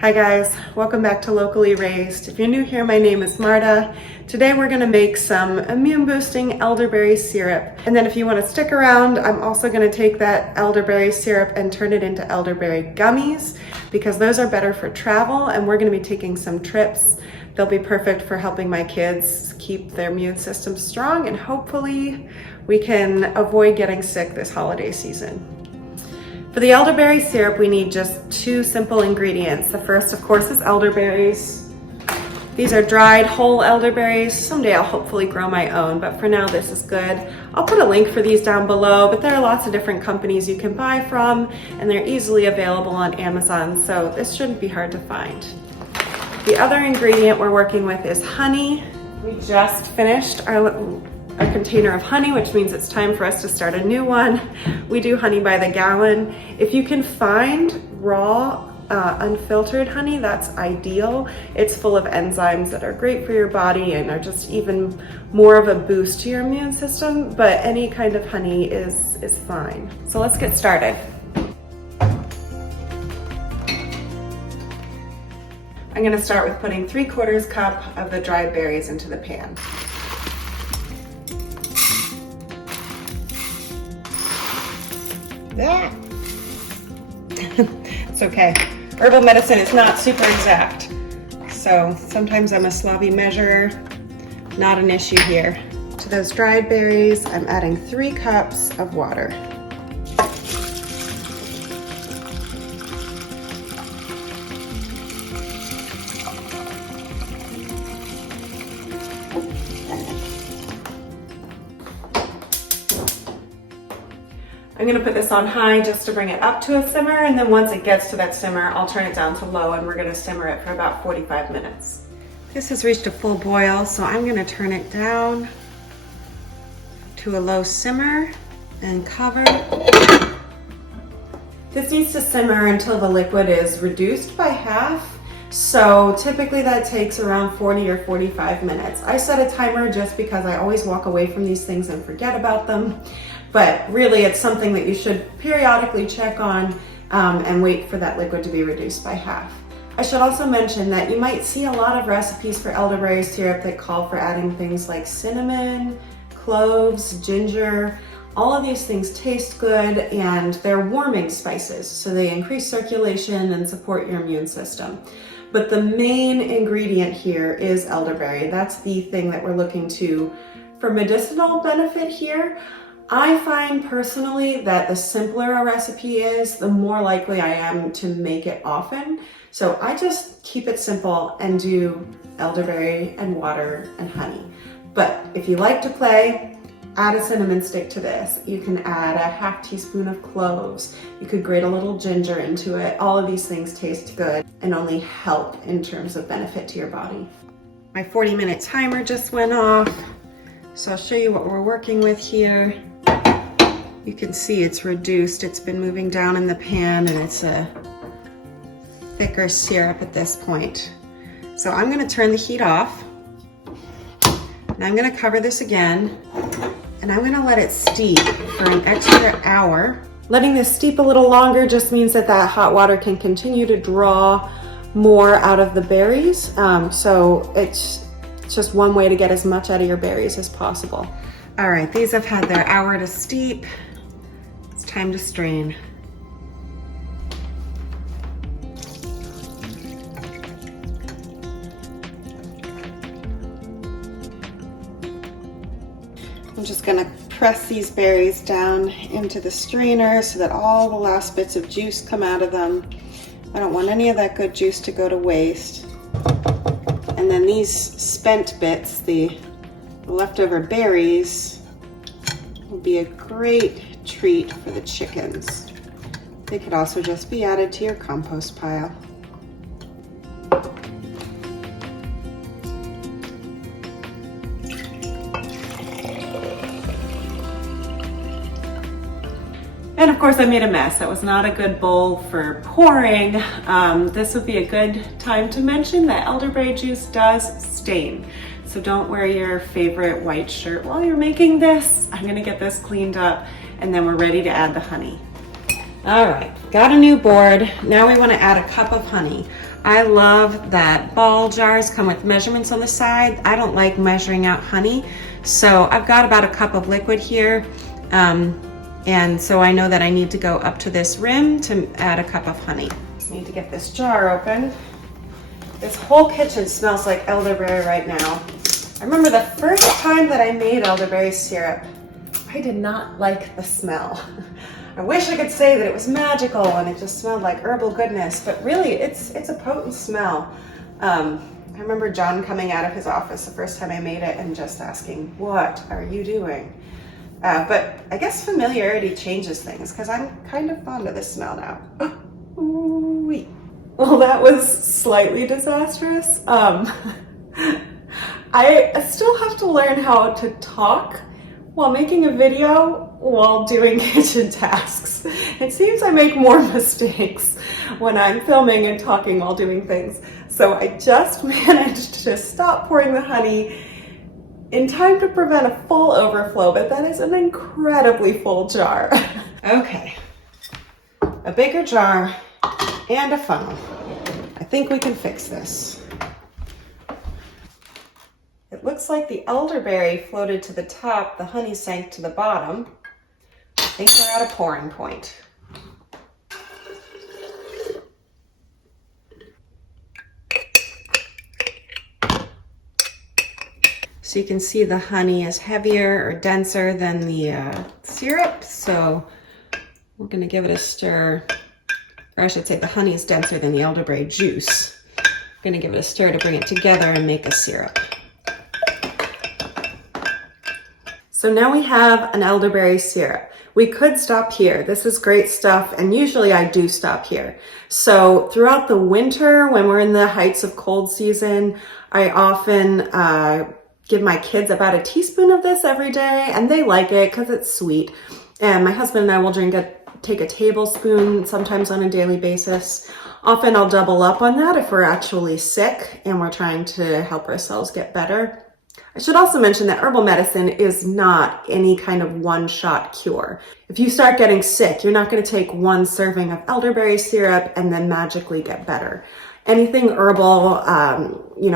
Hi guys, welcome back to Locally Raised. If you're new here, my name is Marta. Today we're gonna make some immune boosting elderberry syrup. And then if you wanna stick around, I'm also gonna take that elderberry syrup and turn it into elderberry gummies because those are better for travel and we're gonna be taking some trips. They'll be perfect for helping my kids keep their immune system strong and hopefully we can avoid getting sick this holiday season. For the elderberry syrup, we need just two simple ingredients. The first, of course, is elderberries. These are dried whole elderberries. Someday I'll hopefully grow my own, but for now this is good. I'll put a link for these down below, but there are lots of different companies you can buy from, and they're easily available on Amazon, so this shouldn't be hard to find. The other ingredient we're working with is honey. We just finished a container of honey, which means it's time for us to start a new one. We do honey by the gallon. If you can find raw, unfiltered honey, that's ideal. It's full of enzymes that are great for your body and are just even more of a boost to your immune system, but any kind of honey is fine. So let's get started. I'm gonna start with putting 3/4 cup of the dried berries into the pan. Yeah. It's okay. Herbal medicine is not super exact. So sometimes I'm a sloppy measurer, not an issue here. To those dried berries, I'm adding 3 cups of water. I'm gonna put this on high just to bring it up to a simmer, and then once it gets to that simmer, I'll turn it down to low and we're gonna simmer it for about 45 minutes. This has reached a full boil, so I'm gonna turn it down to a low simmer and cover. This needs to simmer until the liquid is reduced by half. So typically that takes around 40 or 45 minutes. I set a timer just because I always walk away from these things and forget about them. But really it's something that you should periodically check on and wait for that liquid to be reduced by half. I should also mention that you might see a lot of recipes for elderberry syrup that call for adding things like cinnamon, cloves, ginger. All of these things taste good and they're warming spices, so they increase circulation and support your immune system. But the main ingredient here is elderberry. That's the thing that we're looking to for medicinal benefit here. I find personally that the simpler a recipe is, the more likely I am to make it often. So I just keep it simple and do elderberry and water and honey. But if you like to play, add a cinnamon stick to this. You can add a ½ teaspoon of cloves. You could grate a little ginger into it. All of these things taste good and only help in terms of benefit to your body. My 40-minute timer just went off. So I'll show you what we're working with here. You can see it's reduced. It's been moving down in the pan and it's a thicker syrup at this point. So I'm gonna turn the heat off and I'm gonna cover this again and I'm gonna let it steep for an extra hour. Letting this steep a little longer just means that that hot water can continue to draw more out of the berries. So it's just one way to get as much out of your berries as possible. All right, these have had their hour to steep. It's time to strain. I'm just gonna press these berries down into the strainer so that all the last bits of juice come out of them. I don't want any of that good juice to go to waste. And then these spent bits, the leftover berries, will be a great treat for the chickens. They could also just be added to your compost pile. And of course I made a mess. That was not a good bowl for pouring. This would be a good time to mention that elderberry juice does stain. So don't wear your favorite white shirt while you're making this. I'm gonna get this cleaned up and then we're ready to add the honey. All right, got a new board. Now we want to add a cup of honey. I love that ball jars come with measurements on the side. I don't like measuring out honey, so I've got about a cup of liquid here. And so I know that I need to go up to this rim to add a cup of honey. Need to get this jar open. This whole kitchen smells like elderberry right now. I remember the first time that I made elderberry syrup, I did not like the smell. I wish I could say that it was magical and it just smelled like herbal goodness, but really it's a potent smell. I remember John coming out of his office the first time I made it and just asking, "What are you doing?" But I guess familiarity changes things because I'm kind of fond of this smell now. Ooh-wee. Well, that was slightly disastrous. I still have to learn how to talk while making a video while doing kitchen tasks. It seems I make more mistakes when I'm filming and talking while doing things. So I just managed to stop pouring the honey in time to prevent a full overflow, but that is an incredibly full jar. Okay, a bigger jar and a funnel. I think we can fix this. It looks like the elderberry floated to the top, the honey sank to the bottom. I think we're at a pouring point. So you can see the honey is heavier or denser than the syrup, so we're gonna give it a stir, or I should say the honey is denser than the elderberry juice. I'm gonna give it a stir to bring it together and make a syrup. So now we have an elderberry syrup. We could stop here. This is great stuff, and usually I do stop here. So throughout the winter, when we're in the heights of cold season, I often give my kids about a teaspoon of this every day, and they like it because it's sweet. And my husband and I will take a tablespoon sometimes on a daily basis. Often I'll double up on that if we're actually sick and we're trying to help ourselves get better. I should also mention that herbal medicine is not any kind of one-shot cure. If you start getting sick, you're not going to take one serving of elderberry syrup and then magically get better. Anything herbal,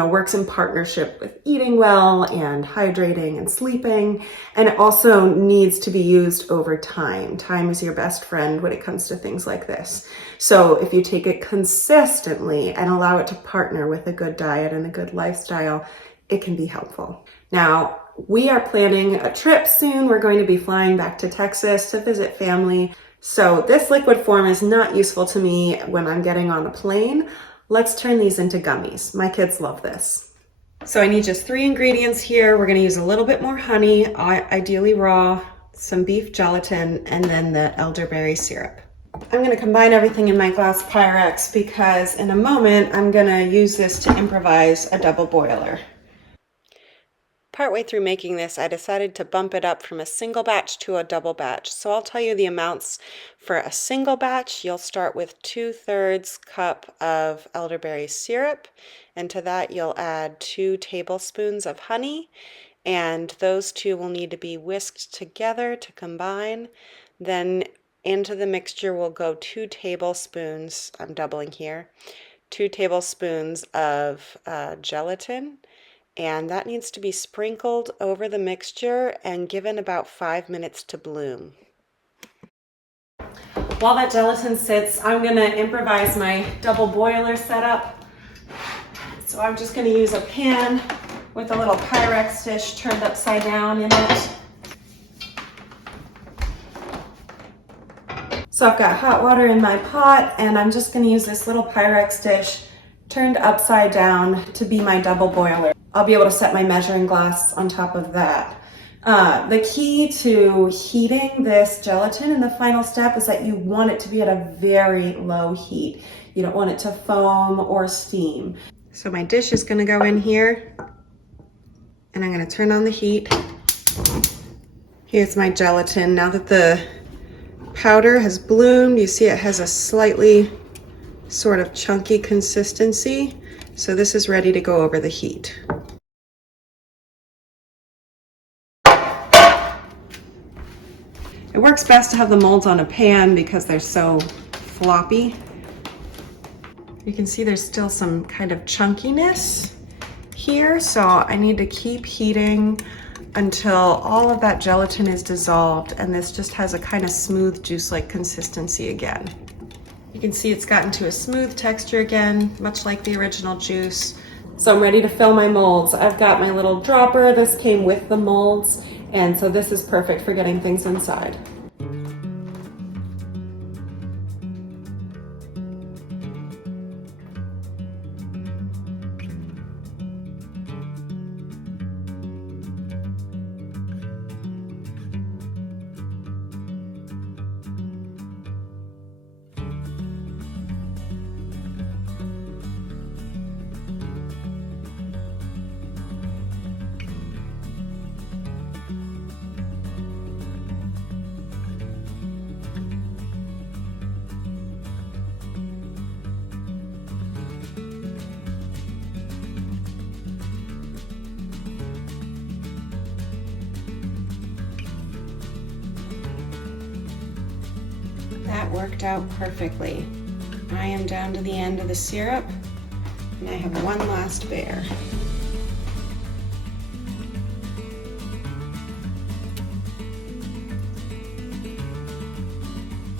works in partnership with eating well and hydrating and sleeping, and it also needs to be used over time. Time is your best friend when it comes to things like this. So if you take it consistently and allow it to partner with a good diet and a good lifestyle, it can be helpful. Now, we are planning a trip soon. We're going to be flying back to Texas to visit family. So this liquid form is not useful to me when I'm getting on a plane. Let's turn these into gummies. My kids love this. So I need just 3 ingredients here. We're going to use a little bit more honey, ideally raw, some beef gelatin, and then the elderberry syrup. I'm going to combine everything in my glass Pyrex because in a moment I'm going to use this to improvise a double boiler. Partway through making this, I decided to bump it up from a single batch to a double batch. So I'll tell you the amounts. For a single batch, you'll start with 2/3 cup of elderberry syrup, and to that you'll add 2 tablespoons of honey, and those two will need to be whisked together to combine. Then into the mixture will go 2 tablespoons, I'm doubling here, 2 tablespoons of gelatin, and that needs to be sprinkled over the mixture and given about 5 minutes to bloom. While that gelatin sits, I'm going to improvise my double boiler setup. So I'm just going to use a pan with a little Pyrex dish turned upside down in it. So I've got hot water in my pot, and I'm just going to use this little Pyrex dish turned upside down to be my double boiler. I'll be able to set my measuring glass on top of that. The key to heating this gelatin in the final step is that you want it to be at a very low heat. You don't want it to foam or steam. So my dish is going to go in here, and I'm going to turn on the heat. Here's my gelatin. Now that the powder has bloomed, you see it has a slightly sort of chunky consistency. So this is ready to go over the heat. It works best to have the molds on a pan because they're so floppy. You can see there's still some kind of chunkiness here, so I need to keep heating until all of that gelatin is dissolved and this just has a kind of smooth juice-like consistency again. You can see it's gotten to a smooth texture again, much like the original juice. So I'm ready to fill my molds. I've got my little dropper. This came with the molds, and so this is perfect for getting things inside. That worked out perfectly. I am down to the end of the syrup, and I have one last bear.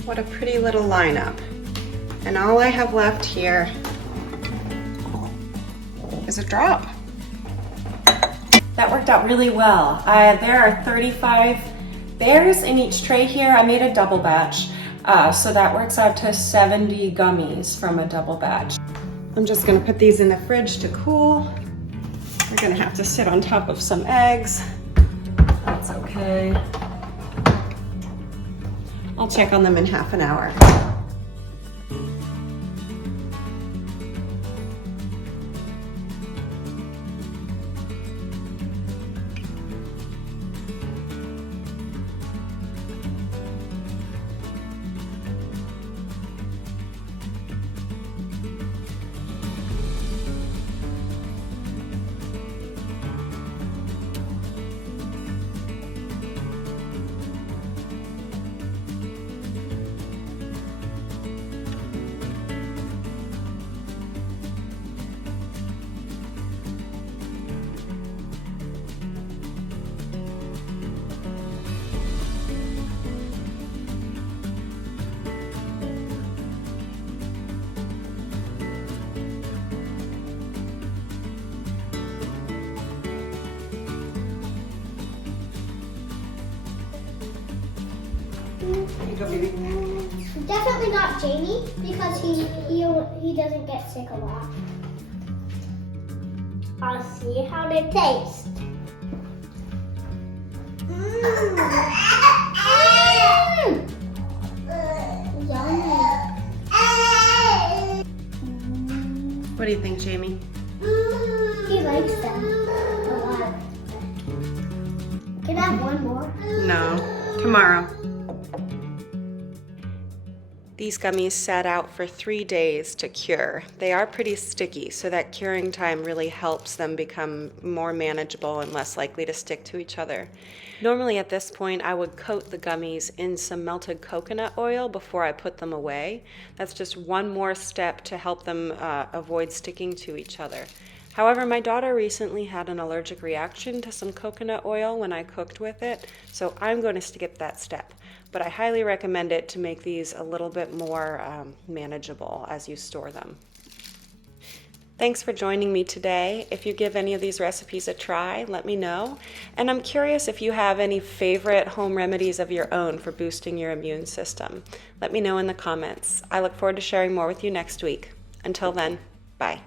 What a pretty little lineup. And all I have left here is a drop. That worked out really well. There are 35 bears in each tray here. I made a double batch. So that works out to 70 gummies from a double batch. I'm just gonna put these in the fridge to cool. We're gonna have to sit on top of some eggs. That's okay. I'll check on them in half an hour. Definitely not Jamie because he doesn't get sick a lot. I'll see how they taste. Yummy. What do you think, Jamie? He likes them a lot. Can I have one more? No, tomorrow. These gummies sat out for 3 days to cure. They are pretty sticky, so that curing time really helps them become more manageable and less likely to stick to each other. Normally at this point, I would coat the gummies in some melted coconut oil before I put them away. That's just one more step to help them avoid sticking to each other. However, my daughter recently had an allergic reaction to some coconut oil when I cooked with it, so I'm going to skip that step. But I highly recommend it to make these a little bit more manageable as you store them. Thanks for joining me today. If you give any of these recipes a try, let me know. And I'm curious if you have any favorite home remedies of your own for boosting your immune system. Let me know in the comments. I look forward to sharing more with you next week. Until then, bye.